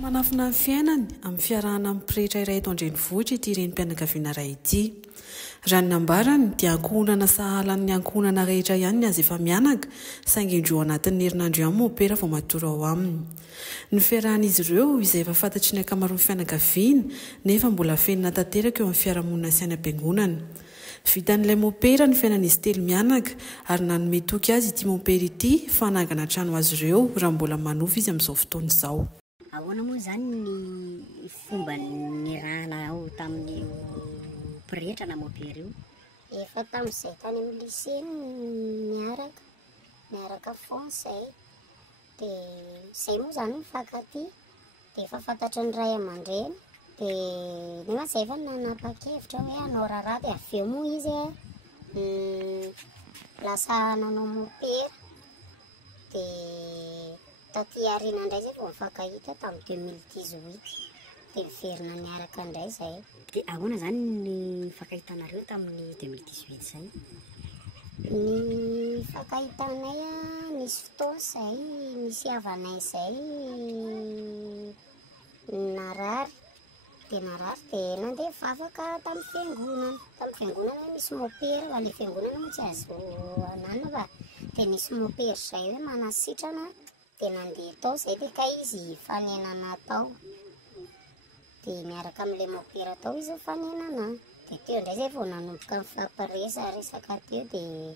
Manafina ny fiainany amin'ny fiarahana miprehitra iray eto an-drenivohitra ity renim-pianakaviana iray ity. Raha ny nambarany dia ankohonana sahalan'ny ankohonana rehetra ihany ny azy efa mianaka, saingy indro anatin'ny herinandro ihany moa opera vao mahatora ao aminy. Ny fiarahan'izy ireo izay efa fantatry ny ankamaroan'ny fianakaviana nefa mbola fenina tanteraka eo amin'ny fiarahamonina sy any am-piangonana. Vitan'ilay mopera ny fiainan'izy telo mianaka ary nanome toky azy ity mopera ity fa hanangana trano azy ireo raha mbola manofa izy amin'izao fotoana izao. Ahoana moa zany ny fomba nirahana ao tamin'ny mpirehetra na mopera io? Efa tamin'izay tany amin'ny lycée miaraka foana izay. Dia izay moa zany mifankatia dia efa fantatry ny ray aman-dreny. Dia nefa izay efa nanapa-kevitra hoe hanao raharaha dia avy eo moa izy lasa nanao mopera. Dia taty aoriana indray izay vao mifankahita tamin'ny 2018 dia miverina niaraka indray izay. Dia ahoana zany ny fankahitanareo tamin'ny 2018 izay? Ny fankahitanay nisy fotoana izay nisy havanay izay narary dia nandeha vavaka tamin'ny fiangonana. Tamin'ny fiangonana misy mopera ho an'ilay fiangonana moa tsy azo anana fa dia nisy mopera izay hoe manasitrana dia nandeha tao izay dia ka izy fanenana tao. Dia miaraka amin'ilay mopera tao izy fanenana. Dia teo indray izay vao nanomboka mifampiresaresaka teo dia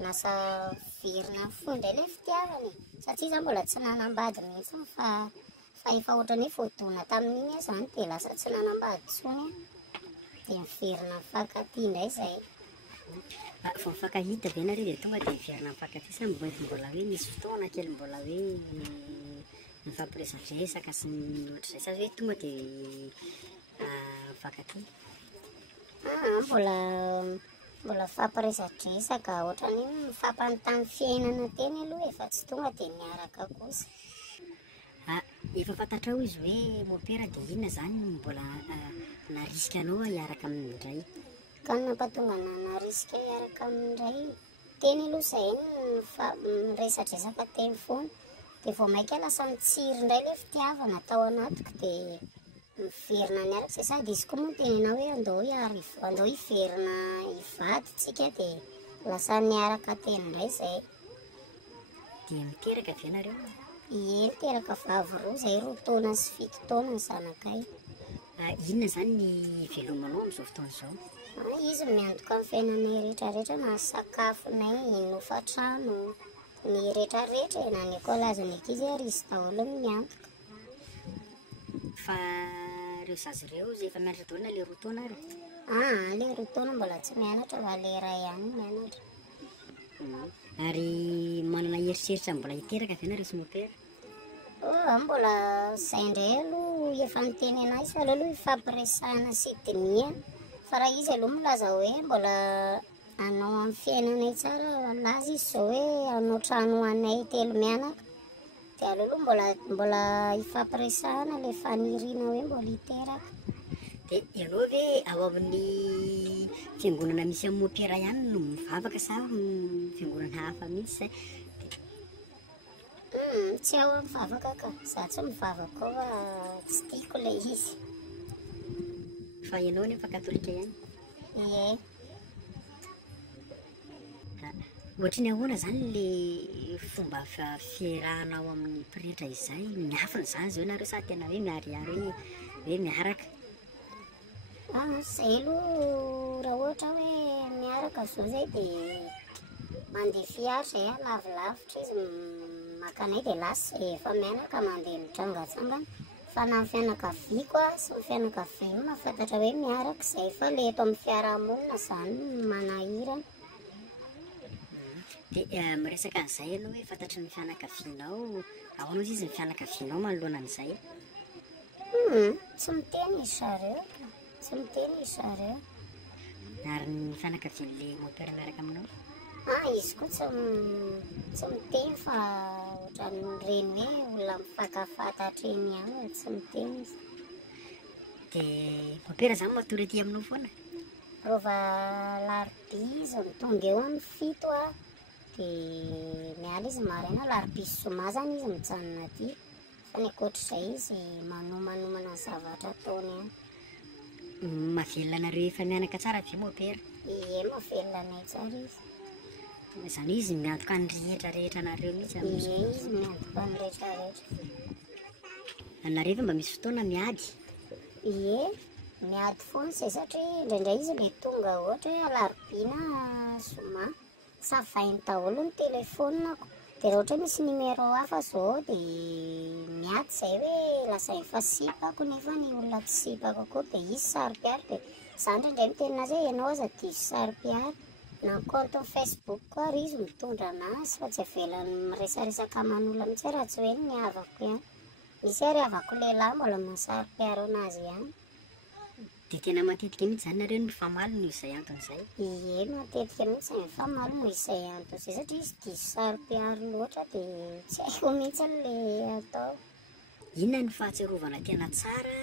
lasa virina foana indray ilay fitiavany. Satria izaho mbola tsy nanambady mihitsy fa efa ohatrany hoe voadona tamin'iny izany dia lasa tsy nanambady intsony dia miverina mifankatia indray izay. Vao mifankahita be nareo dia tonga dia miverina mifankatia sa mbola hoe misy fotoana kely mbola hoe mifampiresadresaka sy ny ohatr'izay sa hoe tonga dia mifankatia? Mbola fampiresadresaka ohatrany mifampanontany fiainana teny aloha efa tsy tonga dia niaraka kosa. Efa fantatrao izy hoe mopera dia inona zany mbola narisika anao hiaraka amin'indray? Ka nampatonga narisika hiaraka amin'indray teny aloha izay miresadresaka teny foana. Dia vao maika lasa mitsiry indray ilay fitiavana tao anatiko dia miverina niaraka izay sady izy koa moa tenena hoe andao hiverina hivady tsika dia lasa niaraka teny indray izay. Dia miteraka avy ianareo? Ie, miteraka vavy roa izay 2 taona sy 7 taona ny zanakay. Inona zany ny velomanao amin'izao fotoana izao? Izy miantoka amin'ny fiainanay rehetrarehetra na sakafonay, ny hofa-trano, ny rehetrarehetra na ny ekolazan'ny ankizy ary izy daholo no miantoka. Fa ireo zaza ireo izay efa mianatra daholo na ilay 2 taona ary? Ilay 2 taona mbola tsy mianatra fa ilay iray ihany mianatra. Ary manana heritreritra mbola hiteraka avy ianareo sy mopera? Mbola izay indray aloha efa nitenena izy fa aleo aloha ifampiresahana sy dinia. Fa raha izy aloha milaza hoe mbola hanao amin'ny fiainanay tsara laza izy izao hoe hanao trano anay telo mianaka. Dia aleo aloha mbola ifampiresahana ilay faniriana hoe mbola hiteraka. Dia ianao ve ao amin'ny fiangonana misy amin'ny mopera ihany no mivavaka sa fiangonana hafa mihitsy? Tsy ao mivavaka ka, za tsy mivavaka ao fa tsy tiako ilay izy. Fa ianao nefa katolika ihany? Ie. Ohatrany ahoana zany ilay fomba fiarahana ao amin'ny mpirehetra izay? Miafina zany zao ianareo sa tena hoe miharihary hoe miaraka? Izay aloha raha ohatra hoe miaraka izao izay dia mandeha fiara izay lavilavitra izy makanay dia lasa efa mianaka mandeha mitrangatsangana. Fa na ny fianakaviako sy ny fianakaviana mahafantatra hoe miaraka izay fa ilay eto amin'ny fiarahamonina izany manahirana. Dia miresaka an'izay ianao hoe fantatry ny fianakavianao, ahoana ozy izy ny fianakavianao manoloana an'izay? Tsy miteny izy zareo. Ary ny fianakavian'ilay mopera miaraka aminao? Izy koa tsy miteny fa ohatrany reny hoe olona mifankafantatra eny ihany tsy miteny izy. Dia mopera zany matory aty aminao foana? Rova larobia izy mitonga eo amin'ny 7 dia miala izy maraina larobia sy zoma zany izy mijanona aty. fa ny ankoatr'izay izy manomanomana zavatra ataony any. Mahavelona anareo efa mianaka tsara ve mopera? Ie, mahavelona anay tsara izy. Izany izy miantoka ny rehetrarehetra anareo mihitsy Ie, izy miantoka ny rehetrarehetra. Anareo mba misy fotoana miady? Ie, miady foana izay satria indraindray izy le tonga ohatra hoe alarobia na zoma savainy daholo ny telefonako. Dia raha ohatra misy numéro hafa zao dia miady izay hoe lasa efa sipako nefa ny olona tsy sipako akory dia izy saro-piaro. Dia izany indraindray miteny azy hoe ianao aza diso saro-piaro. Na compte Facebook koa ary izy mitondra anazy fa tsy avelany miresaresaka aman'olona mihitsy raha tsy hoe ny havako ihany. Misy ary havako lehilahy mbola mahasaro-piaro anazy ihany. Dia tena matetika mihitsy zany nareo no mifamaly noho izay anton'izay? Ie, matetika mihitsy izay mifamaly noho izay anton'izay satria izy diso saro-piaro loatra dia tsy haiko mihitsy le atao. Inona ny fahatsiarovana tena tsara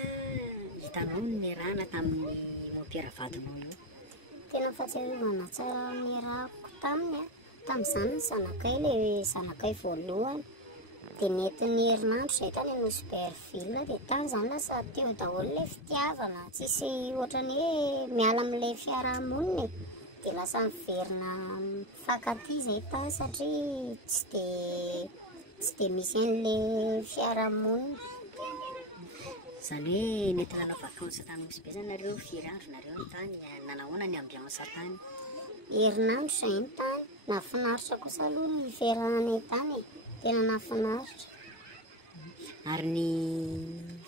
hitanao niarahana tamin'ny mopera vadinao io? Tena fahatsiarovana tsara niarahako taminy tamin'izany ny zanakay, ilay zanakay voalohany. Dia nentin'ny herinandro izay tany Nosberville dia tany izany lasa teo daholo ilay fitiavana. Tsisy ohatrany hoe miala amin'ilay fiarahamonina dia lasa miverina mifankatia izay tany satria tsy dia misy an'ilay fiarahamonina. Izany hoe nety nanao vakansy tany misy be zany nareo, firy andro nareo ny tany, nanahoana ny ambiansa tany? Herinandro izay ny tany. Nahafinaritra kosa aloha ny fiarahanay tany e. Tena nahafinaritra. Ary ny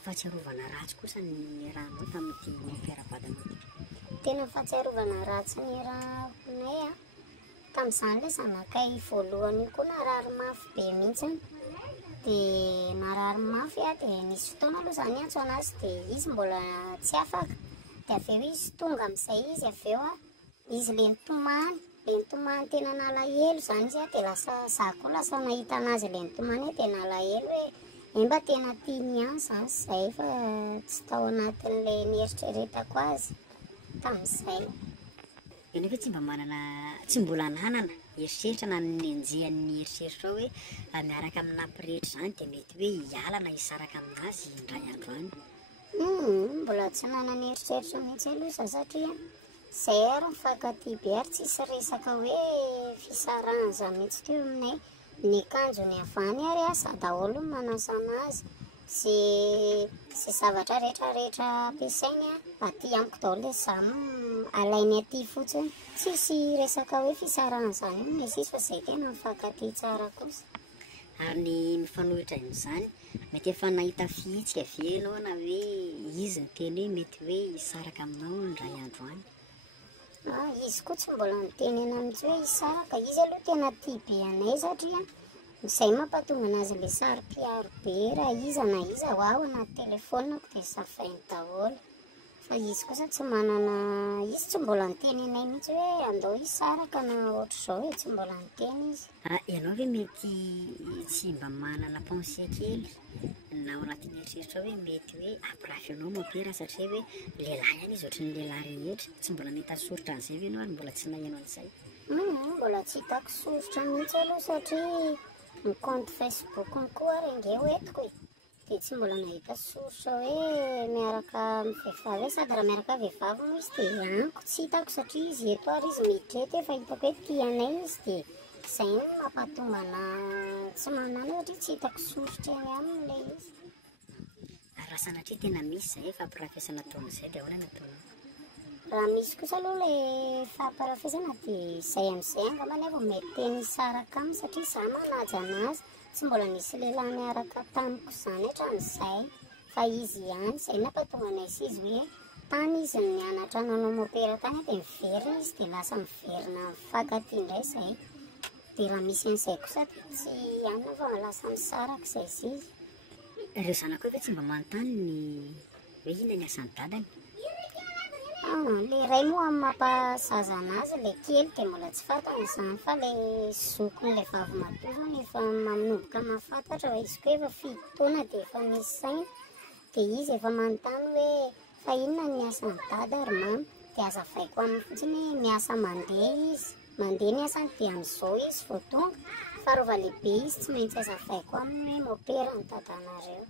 fahatsiarovana ratsy kosa ny rahanao tamin'ity mopera vadinao? Tena fahatsiarovana ratsy ny rahanay tamin'izany ilay zanakay voalohany io koa narary mafy be mihitsy. Dia narary mafy dia nisy fotoana aloha izany antso anazy dia izy mbola tsy afaka. Dia avy eo izy tonga amin'izay izy avy eo izy le nitomany tena nalahelo izany izy dia lasa zaho koa lasa nahita anazy le nitomany dia nalahelo hoe mba tena tiany ihany izany izay fa tsy tao anatin'ilay nieritreretako azy tamin'izay. Nefa tsy mbola nanana eritreritra na nenjehan'ny eritreritra hoe miaraka amin'ny nampirehetra izany dia mety hoe hialana hisaraka aminazy indray andro any? Mbola tsy nanana eritreritra mihitsy aloha satria izay ary mifankatia be ary tsisy resaka hoe fisarahana mihitsy teo aminay. Ny akanjony avany ary asa daholo ny manasa anazy. Sy zavatra rehetrarehetra ampiasainy aty amiko daholo dia samy alainy aty fotsiny. Tsisy resaka hoe fisarahana izany io misy izy fa izay tena mifankatia tsara kosa. Ary ny mifanohitra amin'izany mety efa nahita fihetsika ve ianao na hoe izy ny teny hoe mety hoe hisaraka aminao indray andro any? Izy koa tsy mbola nitenena mihitsy hoe hisaraka. Izy aloha tena tia be anay satria izay mampatonga anazy ilay saro-piaro be raha iza na iza ho aho anaty telefonako dia savainy daholo. Fa izy kosa tsy manana, izy tsy mbola niteny anay mihitsy hoe andao hisaraka na ohatr'izao tsy mbola niteny izy. Ianao ve mety tsy mba manana pensée kely na ao anatin'ny eritreritra hoe mety hoe ampirafy anao mopera satria hoe lehilahy ihany izy ohatran'ny lehilahy rehetra, tsy mbola nahita soritra an'izay ve ianao ary mbola tsy naheno an'izay? Mbola tsy hitako soritra mihitsy aloha satria ny compte Facebook koa ary nge hoentiko dia tsy mbola nahita soritra hoe miaraka amin'ny vehivavy hoe sady raha miaraka vehivavy moa izy dia anko tsy hitako satria izy eto ary izy miditra eto efa hitako hoe tianay izy dia izay no mampatonga tsy manana satria tsy hitako soritra eny amin'ilay izy. Raha sanatria tena misy izay fampiarahefesana taon'izay dia ahoana nataonao? Raha misy kosa aloha ilay fampiarahefesana dia izay amin'izay angambany vao mety teny hisaraka aminy satria izaho manaja anazy. Tsy mbola nisy lehilahy miaraka tamiko izany hatramin'izay fa izy ihany izay nampatonga anay sy izy hoe tany izy ny nianatra nanao mopera tany dia miverina izy dia lasa miverina mifankatia indray izay. Dia raha misy an'izay kosa dia tsy ihany fa lasa misaraka izay sy izy. Ireo zanako hoe tsy mba manontany ny hoe inona ny asan'ny dadany? Ilay iray moa amin'ny mampazaza anazy, ilay kely dia mbola tsy fantany izany fa ilay zokon'ilay vavy matoa efa manomboka mahafantatra fa izy koa efa fito taona dia efa misy saina dia izy efa manontany hoe fa inona ny asan'ny dada ary mamy dia azavaiko aminy fotsiny hoe miasa mandeha izy, mandeha ny asany dia amin'izao izy vao tonga Faharoava lehibe izy tsy maintsy azafaiko aminy hoe mopera ny tatanareo.